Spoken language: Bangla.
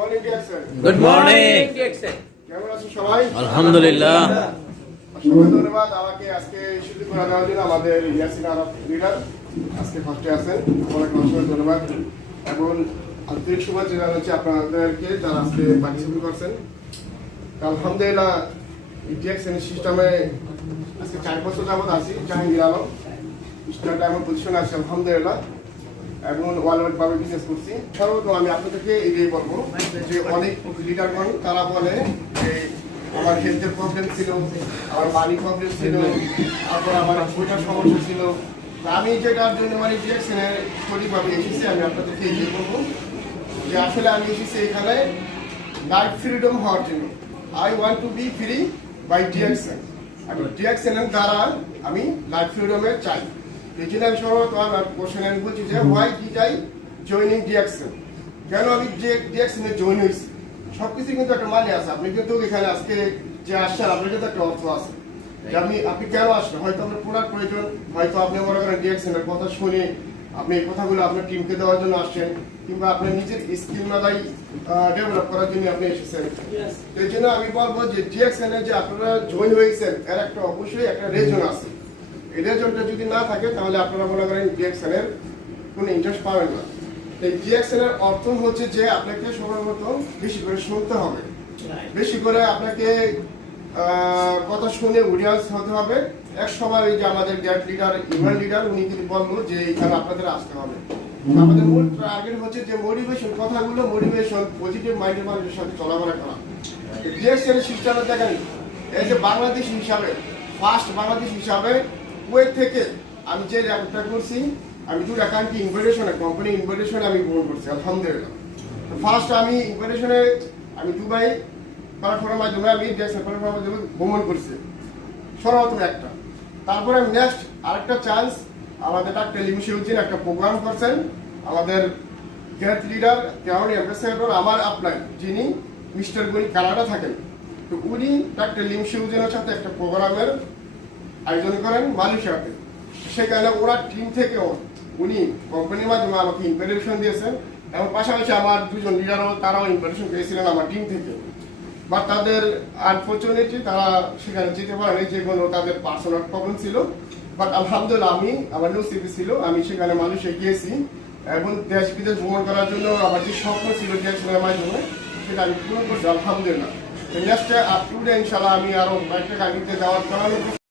Good morning. কেমন আছেন সবাই? আলহামদুলিল্লাহ। অসংখ্য ধন্যবাদ আমাকে আজকে সুযোগ করে দেওয়ার জন্য। আমাদের ইয়াসিন আরব লিডার আজকে ফার্স্টে আছেন, আপনাকে অসংখ্য ধন্যবাদ এবং আন্তরিক শুভেচ্ছা জানাচ্ছি আপনাদেরকে যারা আজকে পার্টিসিপেট করছেন। আলহামদুলিল্লাহ ইটিএক্সএন সিস্টেমে আজকে 4 বছর যাবত আছি। জাহাঙ্গীর আলম স্টার্ট এমন পজিশনে আছি আলহামদুলিল্লাহ এবং ওয়ার্ল্ড ভাবে বিজনেস করছি। সর্বপ্রথম আমি আপনাদেরকে এটাই বলবো যে অনেক লিডারগণ তারা বলে যে আমার হেলথের প্রবলেম ছিল, আমার বাড়ি প্রবলেম ছিল, তারপর আমার ছোটার সমস্যা ছিল। আমি যেটার জন্য মানে ডিএক্সএনের সঠিকভাবে এসেছি আমি আপনাদেরকে এটাই বলবো যে আসলে আমি এসেছি এখানে লাইফ ফ্রিডম হওয়ার জন্য। I want to be free by DXN. আমি ডিএক্সএনের দ্বারা আমি লাইফ ফ্রিডমে চাই। এই জন্য আমি সর্বত আমার কোশ্চেন আমি বলছি যে why did I joining DXN, কেন আমি ডিএক্সএনে জয়েন হয়েছি। সবকিছু কিন্তু একটা মানে আছে। আপনি কিন্তু এখানে আজকে যে আসছেন আপনার কিন্তু একটা অর্থ আছে যে আপনি কেন আসবেন। হয়তো আপনার প্রোডাক্ট প্রয়োজন, হয়তো আপনি মনে করেন ডিএক্সএনের কথা শুনে আপনি এই কথাগুলো আপনার টিমকে দেওয়ার জন্য আসছেন, কিংবা আপনার নিজের স্কিল মেলায় ডেভেলপ করার জন্য আপনি এসেছেন। এই জন্য আমি বলবো যে ডিএক্সএন যে আপনারা জয়েন হয়েছেন এর একটা অবশ্যই একটা রিজন আছে। এই রিজনটা যদি না থাকে তাহলে আপনারা মনে করেন ডিএক্সএন এর কোনো ইন্টারেস্ট পাবেন না। এই ডিএক্সএন এর অর্থ হচ্ছে যে আপনাকে সর্বপ্রথম বেশি করে শুনতে হবে, বেশি করে আপনাকে কথা শুনে অডিয়েন্স হতে হবে। এক সময় এই যে আমাদের গ্যাট লিডার ইভেন্ট লিডার উনি কিন্তু বলবো যে এখানে আপনাদের আসতে হবে। আমাদের মূল টার্গেট হচ্ছে যে মোটিভেশন কথাগুলো, মোটিভেশন পজিটিভ মাইন্ডের মানুষের সাথে চলাফেরা করা। ডিএক্সএন সিস্টেমে দেখেন এই যে বাংলাদেশ হিসাবে ফার্স্ট বাংলাদেশ হিসাবে কুয়েত থেকে আমি যে র্যাঙ্কটা করছি, আমি 2 কান্ট্রি ইনভাইটেশনে কোম্পানি ইনভাইটেশনে আমি ভ্রমণ করছি আলহামদুলিল্লাহ। ফার্স্ট আমি ইনভাইটেশনে আমি দুবাই প্ল্যাটফর্মের মাধ্যমে আমি ডিএক্সএন প্ল্যাটফর্মের মাধ্যমে ভ্রমণ করছি সর্বপ্রথম একটা। তারপরে আমি নেক্সট আরেকটা চান্স আমাদের ডাক্তার লিমিশিউদ্দিন একটা প্রোগ্রাম করছেন, আমাদের গ্যাট লিডার ক্রাউন অ্যাম্বাসেডর আমার আপনার যিনি মিস্টার গুনি কানাডা থাকেন, তো উনি ডাক্তার লিমিশিউদ্দিনের সাথে একটা প্রোগ্রামের আয়োজন করেন মালয়েশিয়াতে। সেখানে ওরা টিম থেকেও উনি কোম্পানির মাধ্যমে আমাকে ইনভাইটেশন দিয়েছেন এবং পাশাপাশি আমার 2 জন লিডারও তারাও ইনভাইটেশন পেয়েছিলেন আমার টিম থেকে। বাট তাদের আনফর্চুনেটলি তারা সেখানে যেতে পারেনি, যেগুলো তাদের পার্সোনাল প্রবলেম ছিল। বাট আলহামদুলিল্লাহ আমি আমার নসিবে ছিল, আমি সেখানে মালয়েশিয়া গিয়েছি এবং দেশ বিদেশ ভ্রমণ করার জন্য আমার যে স্বপ্ন ছিল ডিএক্সএনের মাধ্যমে সেটা আমি পূরণ করছি আলহামদুলিল্লাহ। নেক্সট আপ টু ডে ইনশাল্লাহ আমি আরো একটা গাড়িতে যাওয়ার